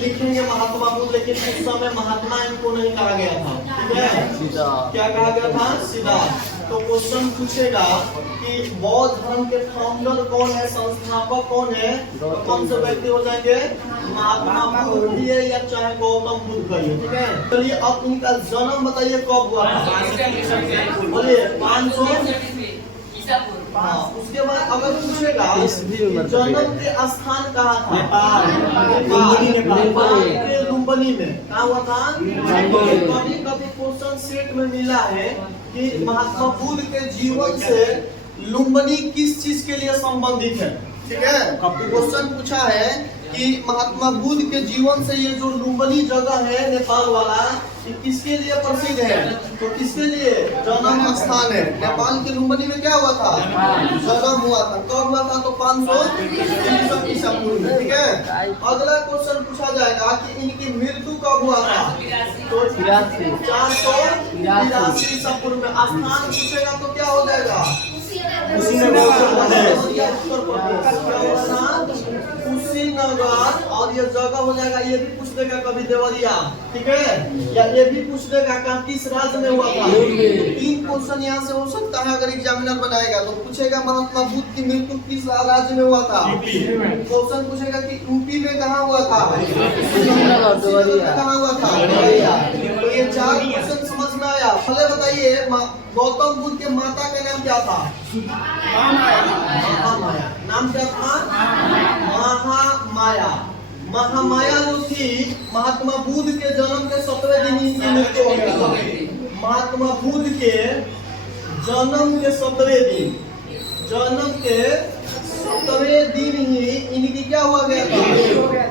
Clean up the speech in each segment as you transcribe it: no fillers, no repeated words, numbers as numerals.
लिखेंगे महात्मा बुद्ध, लेकिन उस समय महात्मा इनको नहीं कहा गया था, ठीक है। क्या कहा गया था? सीधा। तो क्वेश्चन पूछेगा कि बौद्ध धर्म के फाउंडर कौन है, संस्थापक कौन है, तो कौन से व्यक्ति हो जाएंगे? महात्मा बुद्ध भी है या चाहे गौतम बुद्ध का ही, ठीक है। चलिए अब इनका जन्म बताइए कब हुआ था? बोलिए 500। हाँ, उसके बाद अगर पूछेगा जन्म के स्थान कहाँ था? नेपाल के लुम्बिनी में। कहाँ हुआ था? कभी कभी क्वेश्चन सेट में मिला है कि महात्मा बुद्ध के जीवन से लुम्बिनी किस चीज के लिए संबंधित है, ठीक है। क्वेश्चन पूछा है कि महात्मा बुद्ध के जीवन से ये जो लुम्बिनी जगह है नेपाल वाला, ये किसके लिए प्रसिद्ध है? तो किसके लिए जन्म स्थान है? नेपाल के लुम्बिनी में क्या हुआ था? जन्म हुआ था। कब हुआ था? तो 500 ईसा पूर्व में, ठीक है। अगला क्वेश्चन पूछा जाएगा कि इनकी मृत्यु कब हुआ था? तो 483 ईसा पूर्व में। स्थान पूछेगा तो क्या हो जाएगा? कुशीनगर। और ये जगह हो जाएगा, ये भी पूछ देगा कभी देवरिया, ठीक है। या ये भी पूछ देगा किस राज्य में हुआ था। 3 क्वेश्चन यहाँ से हो सकता है अगर एग्जामिनर बनाएगा तो पूछेगा महात्मा बुद्ध की मृत्यु किस राज्य में हुआ था। क्वेश्चन पूछेगा कि यूपी में कहाँ हुआ था, कहाँ हुआ था। तो ये 4 क्वेश्चन समझ में आया। पहले बताइए गौतम बुद्ध के माता का नाम क्या था? महामाया। नाम क्या था? महामाया। महामाया जो थी, महात्मा बुद्ध के जन्म के 17वें दिन इनकी मृत्यु हो गया था। महात्मा बुद्ध के जन्म के 17वें दिन, जन्म के 17वें दिन ही इनकी क्या हुआ गया था?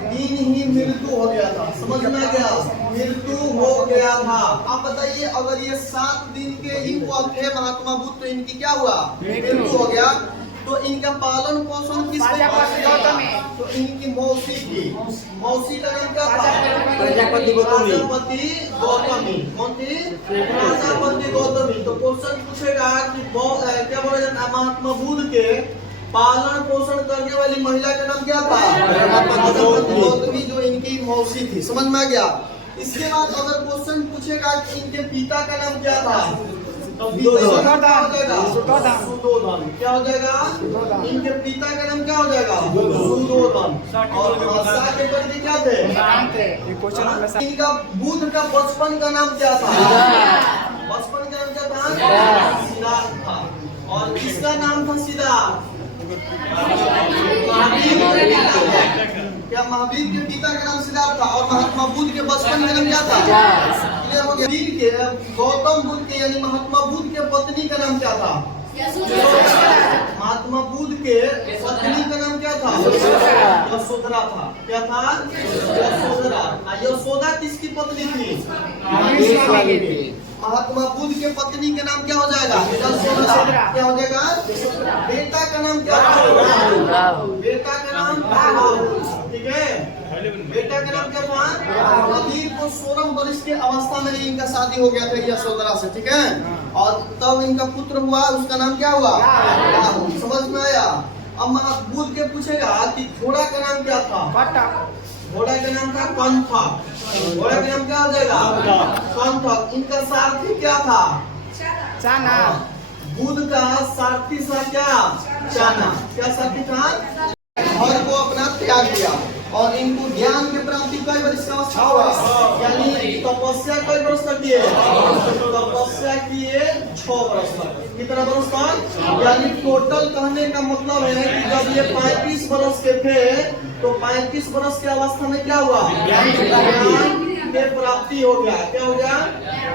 दिन ही मृत्यु हो गया था। समझ में आ गया? मृत्यु हो गया था। आप बताइए अगर ये 7 दिन के ही थे महात्मा बुद्ध, तो इनकी क्या हुआ? मृत्यु हो गया। तो इनका पालन पोषण किसने? तो इनकी मौसी थी। मौसी का नाम क्या था? प्रजापति गौतमी। कौन थी? प्रजापति गौतमी। तो क्वेश्चन पूछेगा कि क्या बोला जाता है महात्मा बुद्ध के पालन पोषण करने वाली महिला का नाम क्या था? प्रजापति गौतमी, जो इनकी मौसी थी। समझ में आ गया? इसके बाद अगर क्वेश्चन पूछेगा कि इनके पिता का नाम क्या था, तो सुद्धोधन। क्या हो जाएगा? इनके पिता का नाम क्या हो जाएगा? सुद्धोधन। और सा के परिधि क्या थे? इनका बुद्ध का बचपन का नाम क्या था? बचपन का नाम क्या था? सिद्धार्थ था। और किसका नाम था सिद्धार्थ? क्या महावीर के पिता का नाम सिद्धार्थ था? और महात्मा बुद्ध के बचपन का नाम क्या था? वीर के गौतम बुद्ध के यानी महात्मा बुद्ध के पत्नी का नाम क्या था? महात्मा बुद्ध के पत्नी का नाम क्या था? यशोधरा था। क्या था? यशोधरा। यशोदा किसकी पत्नी थी? महात्मा बुद्ध के पत्नी का नाम क्या हो जाएगा? यशोधरा। क्या हो जाएगा? बेटा का नाम क्या था? बेटा का नाम, ठीक है। बेटा का नाम क्या था? अभी को 16 वर्ष के अवस्था में इनका शादी हो गया था यशोधरा से, ठीक है। और तब इनका पुत्र हुआ, उसका नाम क्या हुआ? समझ में आया? अब महाबुद्ध के पूछेगा कि घोड़ा का नाम क्या था? घोड़ा का नाम था कंथा। घोड़ा का नाम क्या हो जाएगा? कंथा। इनका सारथी क्या था? चाना। बुद्ध का सारथी था क्या? चाना। क्या सारथी था? घर को अपना त्याग दिया। और इनको ज्ञान की प्राप्ति कई वर्ष का अवस्था हुआ, यानी तपस्या कई वर्ष तक किए? तपस्या किए 6 वर्ष तक। कितना वर्ष तक? यानी टोटल कहने का मतलब है कि जब ये 35 वर्ष के थे तो 35 वर्ष के अवस्था में क्या हुआ? ज्ञान की प्राप्ति हो गया। क्या हो गया?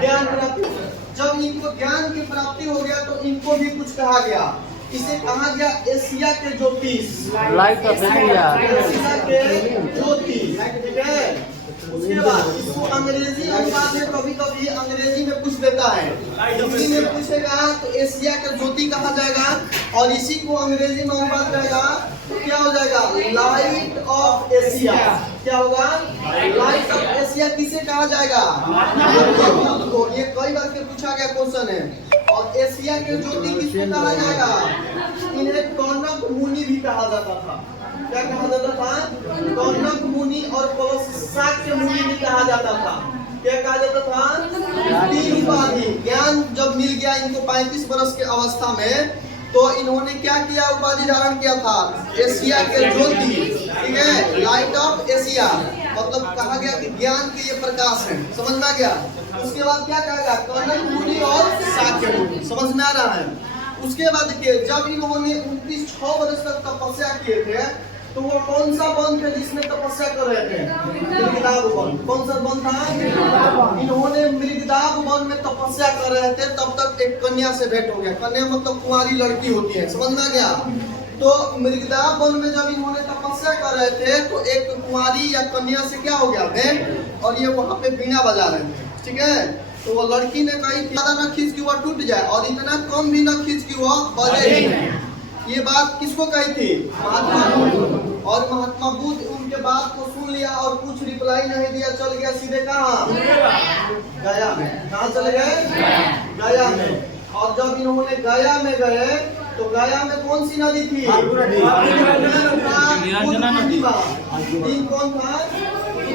ज्ञान प्राप्ति। जब इनको ज्ञान की प्राप्ति हो गया तो इनको भी कुछ कहा गया। इसे कहा गया एशिया के ज्योतिष, लाइट ऑफ इंडिया। एशिया के ज्योतिष, ठीक है। उसके बाद इसको अंग्रेजी अनुवाद में कभी कभी अंग्रेजी में पूछ देता है। हिंदी में पूछेगा तो एशिया का ज्योति कहा जाएगा, और इसी को अंग्रेजी में अनुवाद करेगा तो क्या हो जाएगा? Light of Asia. क्या होगा? लाइट ऑफ एशिया किसे कहा जाएगा? को। ये कई बार के पूछा गया क्वेश्चन है। और एशिया के ज्योति किसको कहा जाएगा? इन्हें कौनक मुनि भी कहा जाता था। क्या कहा जाता था? कौनक मुनि और शाक्य मुनि भी कहा जाता था। क्या कहा जाता था? 3 उपाधि। ज्ञान जब मिल गया इनको 35 वर्ष की अवस्था में, तो इन्होंने क्या किया? उपाधि धारण किया था एशिया के ज्योति, ठीक है, लाइट ऑफ एशिया। मतलब कहा गया कि ज्ञान के ये प्रकाश है। समझ में आ गया? उसके बाद क्या कहा गया? कनक मुनि और शाक्य मुनि। समझ में आ रहा है? उसके बाद देखिए, जब इन्होंने 6 वर्ष तक तपस्या किए थे, तो वो कौन सा वन थे जिसमें तपस्या कर रहे थे? मृगदाब वन। कौन सा वन था? इन्होंने मृगदाब वन में तपस्या कर रहे थे, तब तक एक कन्या से भेंट हो गया। कन्या मतलब कुंवारी लड़की होती है। समझ में आ गया? तो मृगदाब वन में जब इन्होंने तपस्या कर रहे थे, तो एक कुंवारी या कन्या से क्या हो गया? भेंट। और ये वहाँ पे बीना बजा रहे थे, ठीक है। तो वो लड़की ने कही ज्यादा न खींच की वह टूट जाए, और इतना कम भी न खींच की वह बजे ही नहीं। ये बात किसको कही थी? महात्मा बुद्ध। और महात्मा बुद्ध उनके बात को सुन लिया और कुछ रिप्लाई नहीं दिया, चल गया सीधे कहाँ? गया में। कहाँ चले गए? गया में। और जब इन्होंने गया में गए, तो गया में कौन सी नदी थी? दिन कौन था?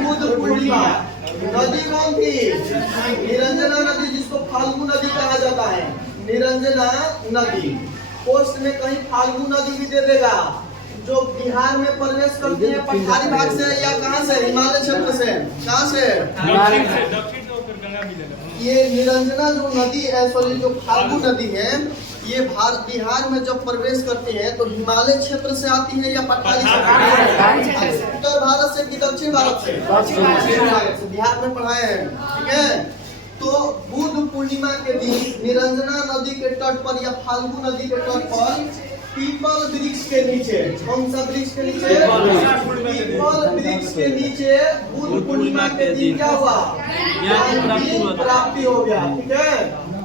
बुद्ध पूर्णिमा। नदी कौन थी? निरंजना नदी, जिसको फाल्गु नदी कहा जाता है। निरंजना नदी। पोस्ट में कहीं फाल्गु नदी भी दे देगा, जो बिहार में प्रवेश करती है पठारी भाग से या कहाँ से? हिमालय क्षेत्र से। कहाँ से? ये निरंजना जो नदी है, सॉरी जो फाल्गु नदी है, ये बिहार में जब प्रवेश करती है तो हिमालय क्षेत्र से आती है या पठारी से? उत्तर भारत से कि दक्षिण भारत से? दक्षिण भारत से। बिहार में पढ़ाए हैं, ठीक है। तो बुद्ध पूर्णिमा के दिन निरंजना नदी के तट पर या फाल्गु नदी के तट पर पीपल वृक्ष के नीचे, कौन सा वृक्ष के नीचे? पीपल वृक्ष के नीचे बुद्ध पूर्णिमा के दिन क्या हुआ? ज्ञान की प्राप्ति हो गया, ठीक है।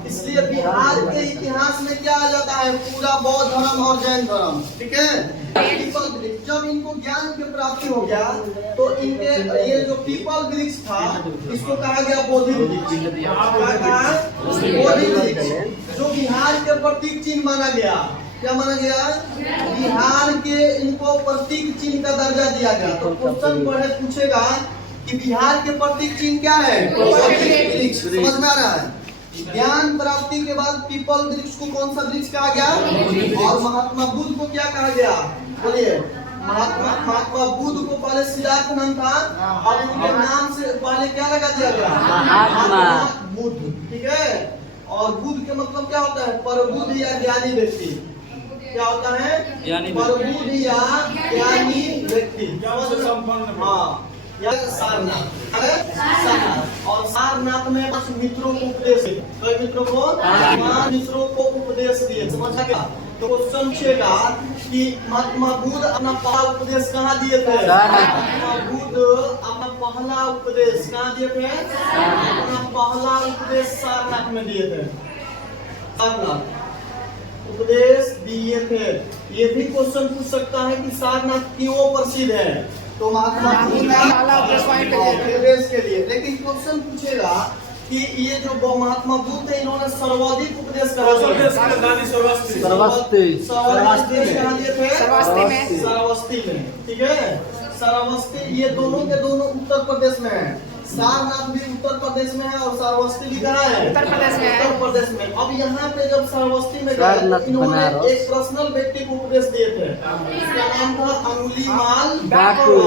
इसलिए बिहार के इतिहास में क्या आ जाता है? पूरा बौद्ध धर्म और जैन धर्म, ठीक है। पीपल वृक्ष, जब इनको ज्ञान की प्राप्ति हो गया, तो इनके ये जो पीपल वृक्ष था, इसको कहा गया बोधि वृक्ष। क्या कहा? बोधि वृक्ष, जो बिहार के प्रतीक चिन्ह माना गया। क्या माना गया? बिहार के इनको प्रतीक चिन्ह का दर्जा दिया गया। तो क्वेश्चन पढ़े पूछेगा कि बिहार के प्रतीक चिन्ह क्या है? वृक्ष। समझ में आ रहा है? ज्ञान प्राप्ति के बाद पीपल वृक्ष को कौन सा वृक्ष कहा गया? और महात्मा बुद्ध को क्या कहा गया? बोलिए। महात्मा बुद्ध को पहले सिद्धार्थ नाम था, और उनके नाम से पहले क्या लगा दिया गया? महात्मा बुद्ध, ठीक है। और बुद्ध के मतलब क्या होता है? प्रबुद्ध या ज्ञानी व्यक्ति। क्या होता है? प्रबुद्ध या ज्ञानी व्यक्ति। हाँ, सारनाथ। और सारनाथ में 5 मित्रों को उपदेश दिए। कई मित्रों को? 5 मित्रों को उपदेश दिए। समझ गया? तो क्वेश्चन पूछेगा कि महात्मा बुद्ध अपना पहला उपदेश कहाँ दिए थे? महात्मा बुद्ध अपना पहला उपदेश कहाँ दिए थे? अपना पहला उपदेश सारनाथ में दिए थे। सारनाथ उपदेश दिए थे। ये भी क्वेश्चन पूछ सकता है कि सारनाथ क्यों प्रसिद्ध है? तो महात्मा बुद्ध उपदेश के लिए। लेकिन क्वेश्चन पूछेगा कि ये जो महात्मा बुद्ध है, इन्होंने सर्वाधिक उपदेश कहा श्रावस्ती में, ठीक है। श्रावस्ती, ये दोनों के दोनों उत्तर प्रदेश में है। सारनाथ भी उत्तर प्रदेश में है और श्रावस्ती भी कहाँ है? उत्तर प्रदेश में। अब यहाँ पे जब श्रावस्ती में गए, इन्होंने एक पर्सनल व्यक्ति को उपदेश दिए थे। इसका नाम था अंगुलीमाल डाकू।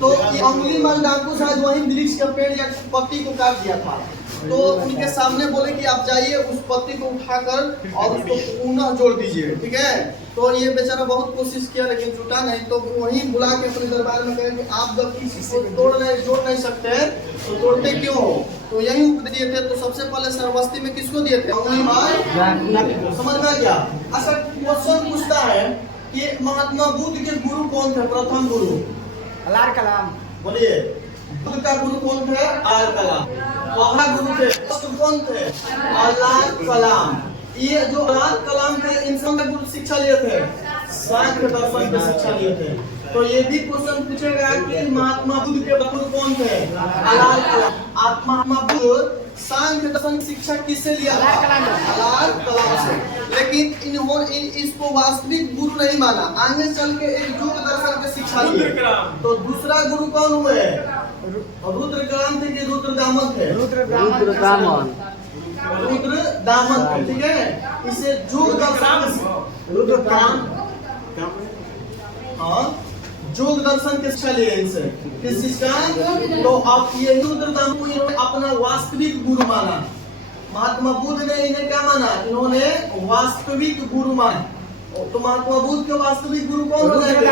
तो ये अंगुलीमाल डाकू शायद वही वृक्ष का पेड़ या पत्ती को काट दिया था। तो उनके सामने बोले कि आप जाइए, उस पत्ती को उठाकर और उसको पुनः जोड़ दीजिए, ठीक है। तो ये बेचारा बहुत कोशिश किया लेकिन जुटा नहीं। तो वहीं बुला के अपने दरबार में कहे कि आप जब किसी को जोड़ नहीं सकते तो तोड़ते क्यों हो? तो यही उपदेश दिए थे। तो सबसे पहले श्रावस्ती में किसको दिए थे? समझ में आ गया? अच्छा, क्वेश्चन पूछता है कि महात्मा बुद्ध के गुरु कौन थे? प्रथम गुरु अलार कलाम। बोलिए, बुद्ध का गुरु कौन थे? अलार कलाम। पहला गुरु थे कौन थे? अलार कलाम। ये जो अलार कलाम थे, इनसे गुरु शिक्षा लिए थे, सांख्य दर्शन की शिक्षा लिए थे। तो ये भी क्वेश्चन पूछेगा कि महात्मा बुद्ध के गुरु कौन थे? अलार कलाम। महात्मा बुद्ध सांख्य दर्शन की शिक्षा किससे लिया था? अलाल कलाम से। लेकिन इन्होंने इसको वास्तविक गुरु नहीं माना, आगे चल के एक योग दर्शन की शिक्षा दी। तो दूसरा गुरु कौन हुए? रुद्रकाम थे कि रुद्रदामन थे? रुद्रदामन थे, ठीक है। इसे योग दर्शन रुद्रकाम, हाँ, योग दर्शन की शिक्षा लिए इनसे। किस चीज का? तो अब ये रुद्रदामन को इन्होंने अपना वास्तविक गुरु माना। महात्मा बुद्ध ने इन्हें क्या माना? इन्होंने वास्तविक गुरु माना। तो महात्मा बुद्ध के वास्तविक गुरु कौन हो जाएंगे?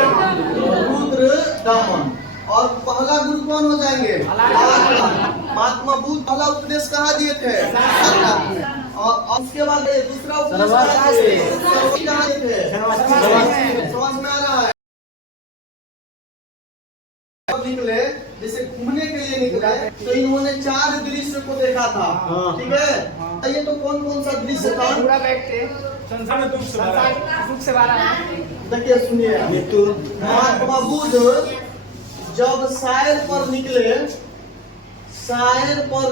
रुद्रदामन। और पहला गुरु कौन हो जाएंगे? महात्मा बुद्ध पहला उपदेश कहाँ दिए थे? और उसके बाद दूसरा उपदेश कहाँ दिए थे? समझ में आ रहा है? निकले जैसे घूमने के लिए निकले तो इन्होंने 4 दृश्य को देखा था, ठीक है। ये तो कौन कौन सा दृश्य था? पूरा संसार में दुख से भरा है। देखिए सुनिए, महात्मा बुद्ध जब सायर पर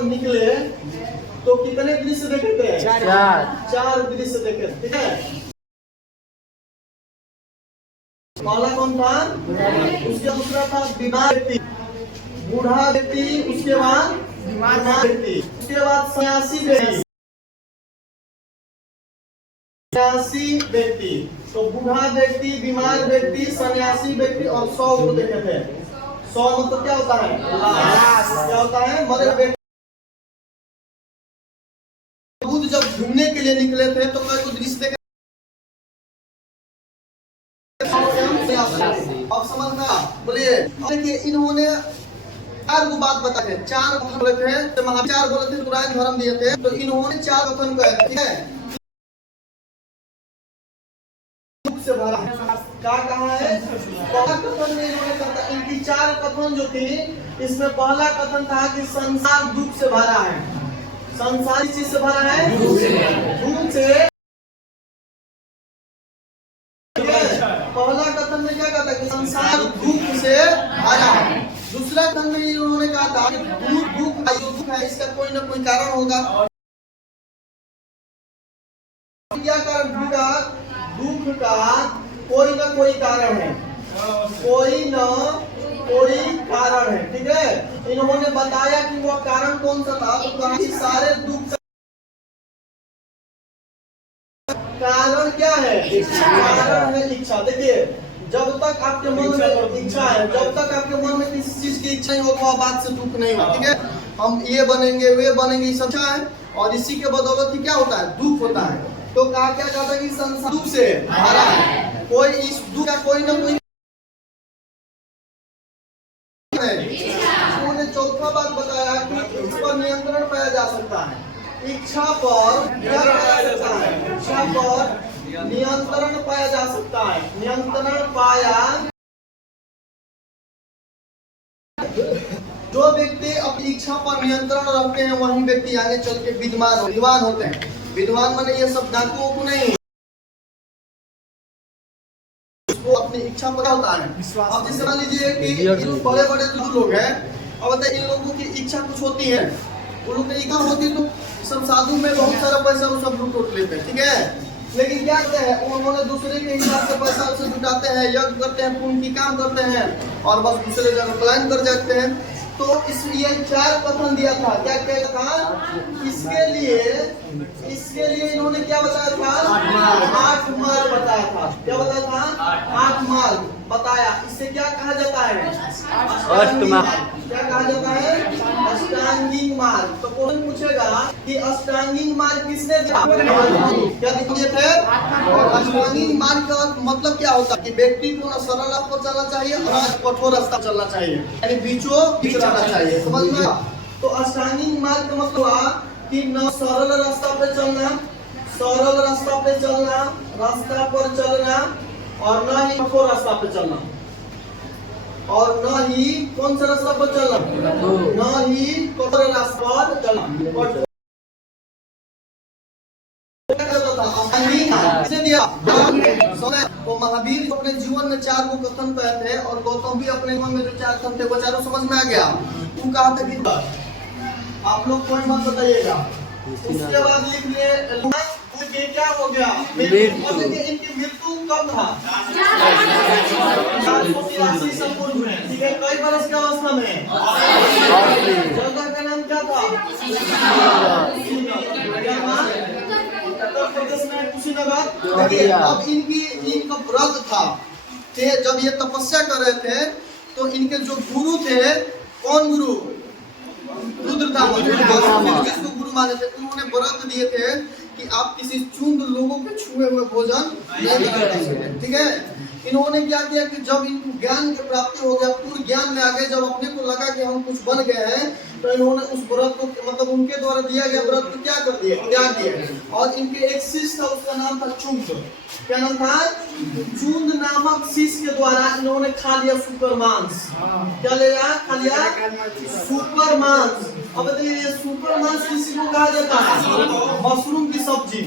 निकले तो कितने दृश्य देखे थे? 4 दृश्य देखे, ठीक है। पहला कौन था? उसके दूसरा था बीमार व्यक्ति, बूढ़ा व्यक्ति, उसके बाद बीमार व्यक्ति, उसके बाद सन्यासी व्यक्ति। तो बूढ़ा व्यक्ति, बीमार व्यक्ति, सन्यासी व्यक्ति और 100 को देखे थे। 100 मतलब क्या होता है? क्या होता है? मरे व्यक्ति। बुद्ध जब घूमने के लिए निकले थे तो कई दृश्य देखे। अब समझना, बोलिए। देखिए इन्होंने 4 बात बताए थे, 4 बोले थे, तो महाचार बोले थे, कुरान धर्म दिए थे। तो इन्होंने 4 कथन कहे, ठीक है। दुख से भरा क्या कहा है? पहला कथन में इन्होंने कहा, इनकी 4 कथन जो थी, इसमें पहला कथन था कि संसार दुख से भरा है। संसार किस चीज से भरा है? दुख से। पहला कथन में क्या कहा था? कि संसार दुख से भरा है। दूसरा कथन में इन्होंने कहा था कि दुख है, इसका कोई ना कोई कारण होगा। क्या कारण होगा? दुख का कोई ना कोई कारण है, कोई ना कोई कारण है, ठीक है। इन्होंने बताया कि वो कारण कौन सा था। तो कहा कि सारे दुख कारण क्या है? कारण है इच्छा। देखिए जब तक आपके मन में इच्छा है, जब तक आपके मन में किसी चीज की इच्छा नहीं होगी, वह बात से दुख नहीं होगा, ठीक है। हम ये बनेंगे, वे बनेंगे, सब इच्छा है, और इसी के बदौलत ही क्या होता है? दुख होता है। तो कहा क्या कहता है कि संसार दुख से भरा है। कोई इस दुख का कोई ना कोई। उन्होंने चौथा बात बताया कि इस पर नियंत्रण पाया जा सकता है। इच्छा पर क्या पाया जाता है? इच्छा पर नियंत्रण पाया जा सकता है। नियंत्रण पाया, जो व्यक्ति अपनी इच्छा पर नियंत्रण रखते हैं वही व्यक्ति आगे चल के विद्वान होते हैं। विद्वान माने ये सब डाकुओं को नहीं, उसको अपनी इच्छा पर होता है। अब जैसे मान लीजिए कि बड़े बड़े जो लोग हैं, अब बताइए इन लोगों की इच्छा कुछ होती है, उन लोगों की इच्छा होती तो सब साधु में बहुत सारा पैसा वो सब लूट लेते हैं, ठीक है। लेकिन क्या करते हैं? उन्होंने दूसरे के हिसाब से पैसा उसे जुटाते हैं, यज्ञ करते हैं, पुण्य की काम करते हैं और बस दूसरे जगह पलायन कर जाते हैं। तो इसलिए 4 कथन दिया था। क्या क्या था? इसके लिए इन्होंने क्या बताया था? 8 मार्ग बताया था। क्या बताया था? 8 मार्ग बताया। इसे क्या कहा जाता है? क्या कहा जाता है? अष्टांगिक मार्ग। तो कौन पूछेगा कि अष्टांगिक मार्ग किसने दिया? क्या दिए थे? और अष्टांगिक मार्ग का मतलब क्या होता है? कि व्यक्ति को न सरल रास्ते पर चलना चाहिए और कठोर रास्ता चलना चाहिए, यानी बीचों बीच रहना चाहिए। समझ में? तो अष्टांगिक मार्ग का मतलब हुआ कि न सरल रास्ता पे चलना, रास्ता पर चलना, और न ही कठोर रास्ता पे चलना, और न ही कौन सा रास्ता पर चलना? न ही कठोर रास्ता पर चलना। तो महावीर अपने जीवन में 4 को कथन कहे थे, और गौतम भी अपने जीवन में जो 4 कथन थे वो चारों समझ में आ गया। तू कहा था कि आप लोग कोई मत बताइएगा। उसके बाद लिख लिए ये क्या हो गया, इनकी मृत्यु कब था? 483 संपूर्ण में, ठीक है। कई वर्ष की अवस्था में जगह का नाम क्या था? उत्तर प्रदेश में कुशीनगर। अब इनका व्रत था, जब ये तपस्या कर रहे थे तो इनके जो गुरु थे, कौन गुरु? रुद्रदामन, जिसको गुरु माने थे, उन्होंने व्रत दिए थे कि आप किसी चुंद लोगों के छुए हुए भोजन नहीं करेंगे, ठीक है। इन्होंने क्या किया कि जब इनको ज्ञान की प्राप्ति हो गया, पूर्ण ज्ञान में आ गए, जब अपने को लगा कि हम कुछ बन गए हैं, तो इन्होंने उस व्रत को, मतलब उनके द्वारा दिया गया व्रत को क्या कर दिया, त्याग दिया। और इनके एक शिष्य था, उसका नाम था चुंद। क्या नाम था? चुंद नामक शिष्य के द्वारा इन्होंने खा लिया सुपर मांस। क्या लिया? खा लिया सुपर मांस। अब देखिए सुपर मांस किसी को कहा जाता है? मशरूम की सब्जी।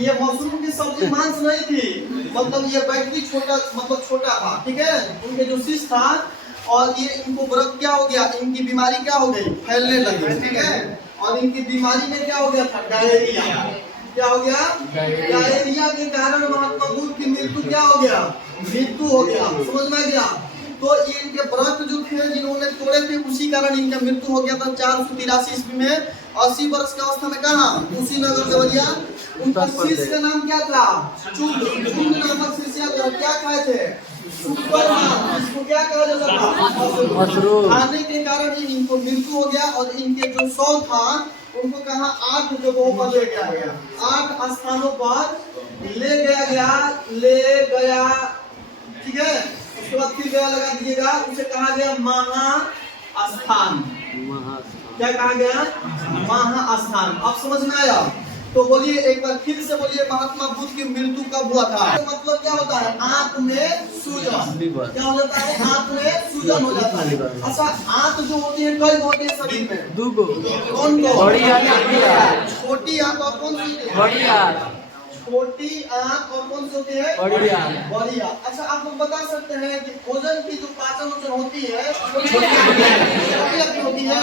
ये मशरूम की सब्जी मांस नहीं थी, मतलब ये बैटरी छोटा, मतलब छोटा था, ठीक है। उनके जो शिष्य था, और ये इनको व्रत क्या हो गया, इनकी बीमारी क्या हो गई, फैलने लगी, ठीक है। और इनकी बीमारी में क्या हो गया था? डायरिया। क्या हो गया? डायरिया के कारण महात्मा बुद्ध की मृत्यु क्या हो गया? मृत्यु हो गया। समझ में गया? तो ये इनके व्रत जो थे जिन्होंने तोड़े थे, उसी कारण इनका मृत्यु हो गया था 483 ईस्वी में। 80 वर्ष की अवस्था में कहा? कुशीनगर देवरिया। उनका शिष्य का नाम क्या था? चुंद। चुंद नामक शिष्य क्या खाए थे? सुपर मांस। इसको क्या कहा जाता था? मशरूम। खाने के कारण ही इनको मृत्यु हो गया। और इनके जो 100 था, उनको कहा 8 जगहों पर ले गया गया, 8 स्थानों पर ले गया, ठीक है। उसके बाद फिर गया लगा दीजिएगा, उसे कहा गया महास्थान। क्या कहा गया? महास्थान। अब समझ में आया? तो बोलिए एक बार फिर से बोलिए, महात्मा बुद्ध की मृत्यु कब हुआ था? तो मतलब क्या होता है? आंत में सूजन। क्या हो जाता है? आंत में सूजन हो जाता है। अच्छा, आंत जो होती है कई होती है शरीर में? 2 गो। कौन को? बड़ी आंत, छोटी आंत और कौन सी? बड़ी आंत। छोटी आंत और कौन सी होती है? बड़ी आंत। बड़ी आंत। अच्छा, आप लोग बता सकते हैं कि भोजन की जो पाचन होती है छोटी आंत होती है।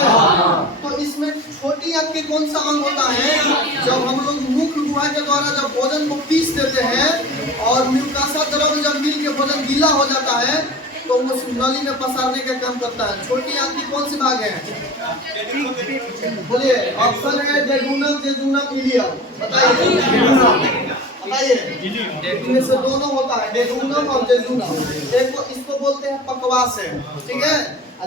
तो इसमें छोटी आंत के कौन सा अंग होता है? जब हम लोग मुख गुहा के द्वारा जब भोजन को पीस देते हैं और म्यूकासा द्रव्य जब मिल के भोजन गीला हो जाता है, तो वो नली में पसारने का काम करता है। छोटी आंत की कौन सी भाग है? बोलिए। ऑप्शन है जेजुनम, जेजुनम, इलियम। बताइए। इनमें से दोनों होता है, जेजुनम और जेजुनम। एक को इसको बोलते हैं पकवास है, ठीक है।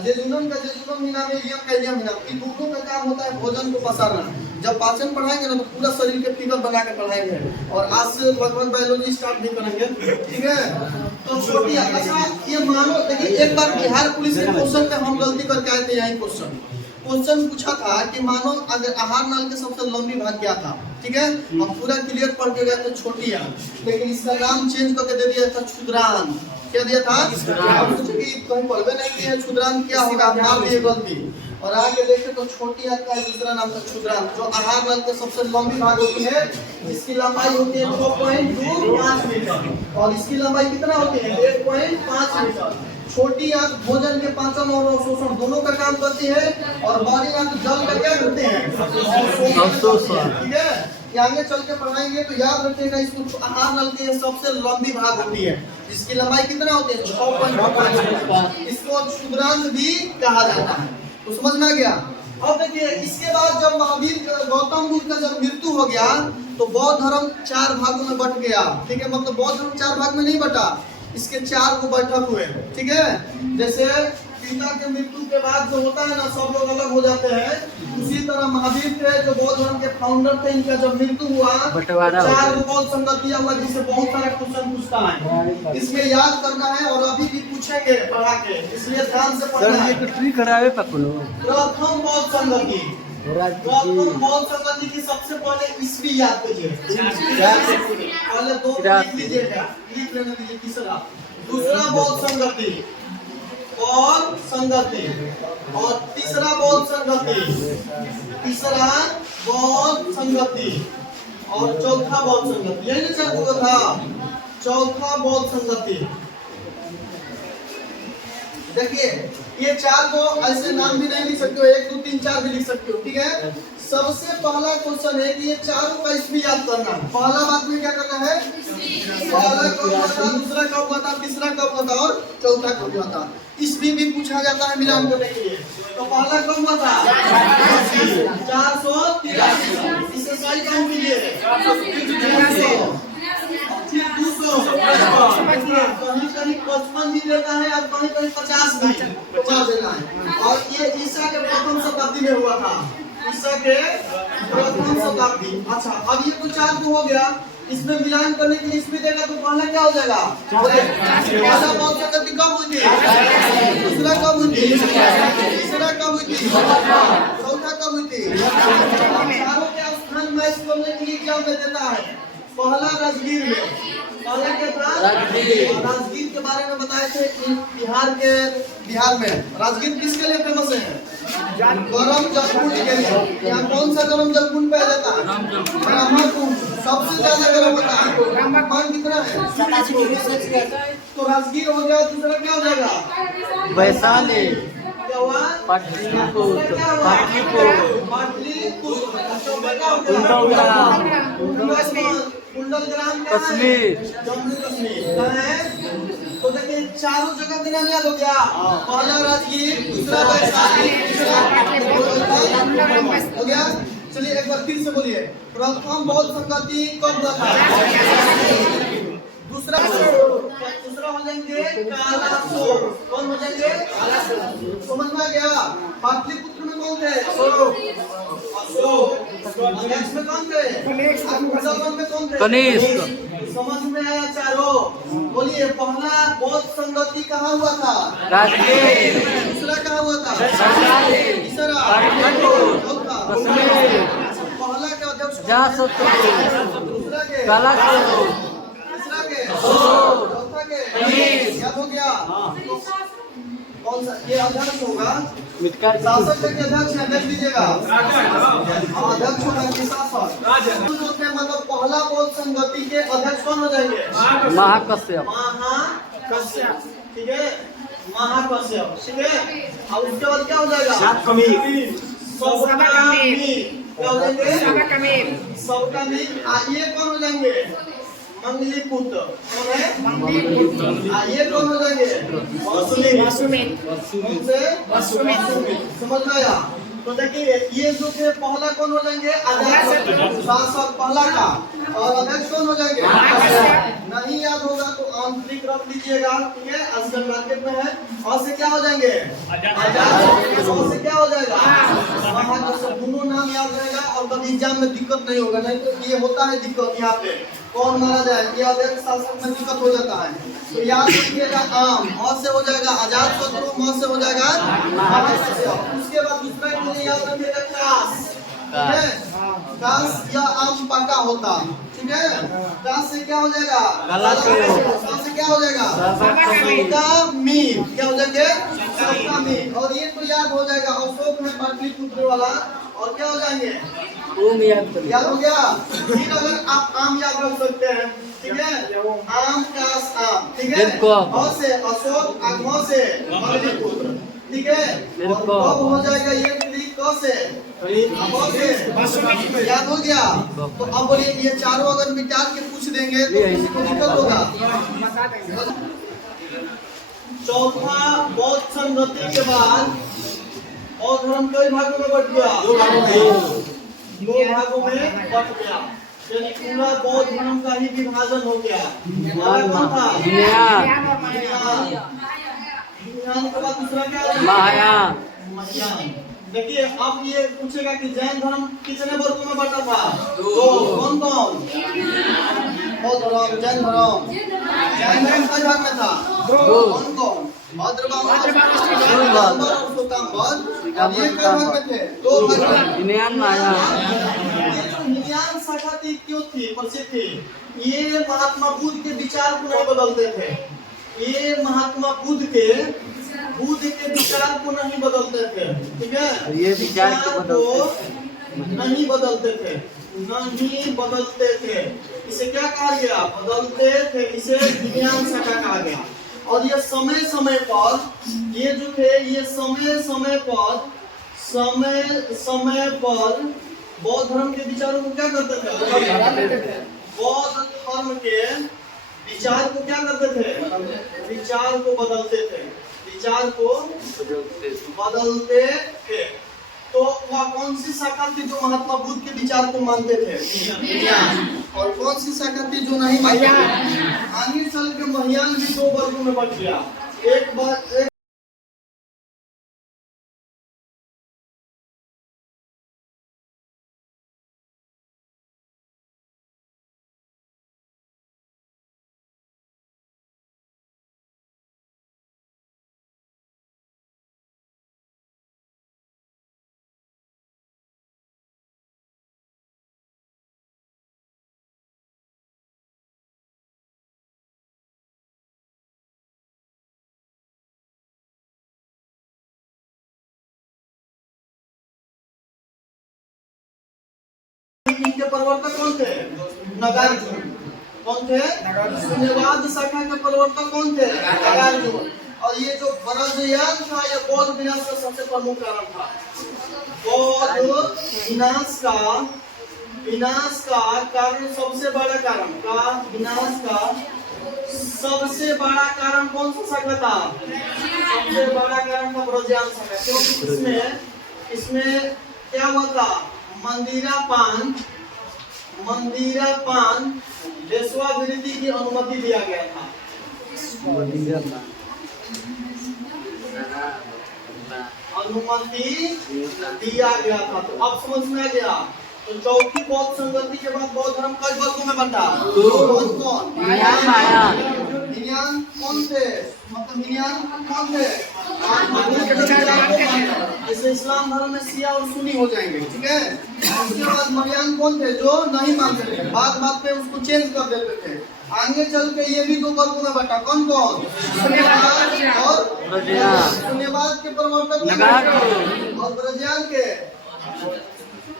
जेजुनम का जेजुनम हिना में, इलियम का इलियम हिना। इन दोनों का काम होता है भोजन को पसारना। जब पाचन पढ़ाएंगे ना, तो पूरा शरीर के फिगर बना के पढ़ाएंगे। और आज से लगभग बायोलॉजी स्टार्ट भी करेंगे, ठीक है। तो छोटी। अच्छा, ये मानो देखिए, एक बार बिहार पुलिस के क्वेश्चन में हम गलती करके आए थे। यही क्वेश्चन पूछा था कि मानो अगर आहार नाल के सबसे लंबी भाग क्या था, ठीक है। हम पूरा क्लियर पढ़ के गए थे छोटी आंत, लेकिन इसका नाम चेंज करके दे दिया था क्षुद्रांत। क्या दिया था? कहीं पढ़वे नहीं किया क्षुद्रांत क्या होगा, मान लिए गलती। और आगे देखें तो छोटी आंत का दूसरा नाम था क्षुद्रांत, जो आहार नल के सबसे लंबी भाग होती है। इसकी लंबाई होती है 2.25 मीटर और इसकी लंबाई कितना होती है? 1.5 मीटर। छोटी आंत भोजन के पाचन और अवशोषण दोनों का काम करती है, और बड़ी आंत जल का क्या करते हैं? अवशोषण, ठीक है। आगे चल के पढ़ाएंगे तो याद रखिएगा, इसको आहार नल की सबसे लंबी भाग होती है, जिसकी लंबाई कितना होती है? 6.5 मीटर। इसको क्षुद्रांत भी कहा जाता है। तो समझ में आ गया? अब देखिए, इसके बाद जब महावीर गौतम बुद्ध का जब मृत्यु हो गया, तो बौद्ध धर्म 4 भागों में बट गया, ठीक है। मतलब बौद्ध धर्म 4 भाग में नहीं बटा, इसके 4 को बैठक हुए, ठीक है। जैसे पिता के मृत्यु के बाद जो होता है ना, सब लोग अलग हो जाते हैं। उसी तरह महावीर थे जो बौद्ध धर्म के फाउंडर थे, इनका जब मृत्यु हुआ, 4 बौद्ध संगत दिया हुआ, जिससे बहुत सारे क्वेश्चन पूछता है। इसमें याद करना है और अभी भी पूछेंगे पढ़ा के, इसलिए ध्यान से पढ़ना है। प्रथम बौद्ध संगति, बौद्ध संगति की सबसे पहले ईस्वी याद कीजिए। पहले 2 लिख लीजिएगा, लिख लेने दीजिए। तीसरा, दूसरा बौद्ध संगति और तीसरा बौद्ध संगति, और चौथा बौद्ध संगति। यही ना चल था, चौथा बौद्ध संगति। देखिए, ये चार को ऐसे नाम भी नहीं लिख सकते हो, 1 2 3 4 भी लिख सकते हो, ठीक है। सबसे पहला क्वेश्चन है कि ये चारों का इसमें याद करना है। पहला बात में क्या करना है, पहला कब हुआ था, दूसरा कब हुआ था, तीसरा कब हुआ था और चौथा कब हुआ था। इसमें भी पूछा जाता है मिलान करने के लिए। तो पहला कब हुआ था 483, इसे सही काउंट कीजिए 200, कहीं 55 भी देता है और कहीं 50 भी देना है। और ये ईसा के प्रथम शताब्दी में हुआ था, ईसा के प्रथम शताब्दी। अच्छा, अब ये तो 4 को हो गया, इसमें मिलान करने के लिए इसमें देगा तो पहला क्या हो जाएगा, पहला बहुत शताब्दी कब हुई थी, दूसरा कब हुई थी, तीसरा कब हुई थी, चौथा कब हुई थी। चारों के स्थान मैच करने के लिए क्या देता है, पहला राजगीर में, पहला क्या था राजगीर के बारे में बताए थे। बिहार में राजगीर किसके लिए फेमस है, गरम जलकुंड के लिए। यहाँ कौन सा गरम जलकुंड पाया जाता है, ब्रह्मकुंड, सबसे ज्यादा गर्म होता है। तापमान कितना है, तो राजगीर हो गया। दूसरा क्या हो जाएगा, वैशाली, क्या हुआ, पाटलिपुत्र, कुंडल ग्राम कश्मीर, जम्मू कश्मीर कहाँ है। तो देखिए चारों जगह का नाम याद हो गया, पहला राजगीर, दूसरा वैशाली, तीसरा हो गया। चलिए एक बार फिर से बोलिए, प्रथम बौद्ध संगति कब हुआ था, दूसरा हो जाएंगे कालासोर, कौन हो जाएंगे, समझ में आ गया। पाटलिपुत्र में कौन थे, नेक्स्ट में कौन थे, में कौन थे, कनिष्क। समझ में आया चारों। बोलिए पहला बौद्ध संगति कहाँ हुआ था, राजगीर, दूसरा कहाँ हुआ था, तीसरा, चौथा, पहला के अध्यक्ष, दूसरा के, तीसरा के, चौथा के, याद हो गया। कौन सा ये अध्यक्ष होगा, शासक के अध्यक्ष है, देख लीजिएगा अध्यक्ष होगा कि शासक। मतलब पहला बौद्ध संगति के अध्यक्ष कौन हो जाएंगे, महाकश्यप, महाकश्यप, ठीक है, महाकश्यप, ठीक है। और उसके बाद क्या हो जाएगा, सबकमीर, क्या हो जाएंगे, सबकमीर। ये कौन हो जाएंगे, मंगलीपुत्र, कौन है, ये कौन हो जाएंगे, समझ में आया। तो देखिए ये जो के पहला कौन हो जाएंगे, अध्यक्ष, शासक पहला का, और अध्यक्ष कौन हो जाएंगे, नहीं याद होगा तो आंतरिक रख लीजिएगा, ठीक है, आजकल मार्केट में है। और से क्या हो जाएंगे, आजाद, और से क्या हो जाएगा, महाकश्यप। दोनों नाम याद रहेगा और कभी एग्जाम में दिक्कत नहीं होगा। नहीं तो ये होता है दिक्कत, यहाँ पे कौन मारा जाए, ये अध्यक्ष शासक में दिक्कत हो जाता है। तो याद रखिएगा, आम और से हो जाएगा अजात शत्रु, मौत से हो जाएगा महाकश्यप। उसके बाद दूसरा के लिए याद रखिएगा काश, ठीक है, काश या आम पाका होता, ठीक है। काश से क्या हो जाएगा, काश से क्या हो जाएगा, सबका मीर, क्या हो जाएंगे, सबका मीर। और ये तो याद हो जाएगा, अशोक है पाटलिपुत्र वाला। और क्या हो जाएंगे, याद हो गया। फिर अगर आप आम याद रख सकते हैं, ठीक है, आम काश आम, ठीक है, और से अशोक, आगमो से पाटलिपुत्र, ठीक है। और कब हो जाएगा ये क से, याद हो गया। तो अब बोलिए ये चारों अगर मिटा के पूछ देंगे तो किसी को दिक्कत होगा। चौथा बौद्ध संगति के बाद बौद्ध धर्म कई भागों में बट गया, दो भागों में बट गया, यानी पूरा बौद्ध धर्म का ही विभाजन हो गया। कौन था, के बाद दूसरा क्या, महायान। देखिए अब ये पूछेगा कि जैन धर्म कितने वर्गों में बटा था, दो, कौन कौन, बौद्ध धर्म, जैन धर्म। जैन धर्म कई भाग में था, कौन कौन, भद्रवाद, ये कई भाग में थे, दो भाग में। हिनयान शाखा क्यों थी, प्रसिद्ध थी, ये महात्मा बुद्ध के विचार को नहीं बदलते थे। ये महात्मा बुद्ध के विचार को नहीं बदलते थे, ठीक है, ये विचार को नहीं बदलते थे, नहीं बदलते थे। इसे क्या कहा गया, बदलते थे, इसे विज्ञान शाखा कहा गया। और ये समय समय पर ये जो थे ये समय समय पर बौद्ध धर्म के विचारों को क्या करते थे? बौद्ध धर्म के विचार को क्या करते थे? विचार को बदलते थे, विचार को बदलते थे। तो वह कौन सी शाखा थी जो महात्मा बुद्ध के विचार को मानते थे? और कौन सी शाखा थी जो नहीं मानते थे? आगे चल के महायान भी दो वर्गों में बट गया। एक इनके प्रवर्तक कौन थे? नागार्जुन। कौन थे? शून्यवाद शाखा के प्रवर्तक कौन थे? नागार्जुन। और ये जो ब्रजयान था ये बौद्ध विनाश का सबसे प्रमुख कारण था। बौद्ध विनाश का कारण सबसे बड़ा कारण सबसे बड़ा कारण कौन सा शाखा था? सबसे बड़ा कारण था ब्रजयान शाखा। क्योंकि इसमें क्या हुआ था? मंदिरापान वेश्यावृत्ति की अनुमति दिया गया था। अनुमति दिया गया था। तो अब समझ में आ गया। तो चौथी बौद्ध संगति के बाद बौद्ध धर्म कई वर्गों में बंटा? कौन? हिनयान कौन थे? मतलब हिनयान कौन थे? जैसे इस्लाम धर्म में शिया और सुन्नी हो जाएंगे, ठीक है। उसके बाद महायान कौन थे? जो नहीं मानते थे, बात पे उसको चेंज कर देते थे। आगे चल के ये भी दो वर्गों में बटा। कौन कौन? और शून्यवाद के प्रवर्तक और ब्रजयान के।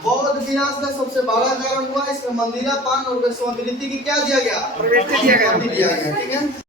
बौद्ध विनाश का सबसे बड़ा कारण हुआ इसमें मंदिरापान और वेश्यावृत्ति की क्या दिया गया? दिया गया, ठीक है।